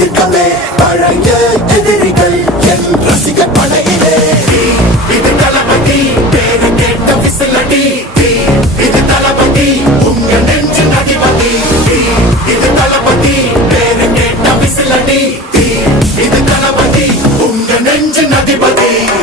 எதிர்க்கவே பழைய எதிரிகள் என் ரசிகர் படையிலே. இது தளபதி பேரு கேட்ட விசிலடி, இது தளபதி உங்க நெஞ்சு அதிபதி. இது தளபதி பேரு கேட்ட விசிலடி, இது தளபதி உங்க நெஞ்சு அதிபதி.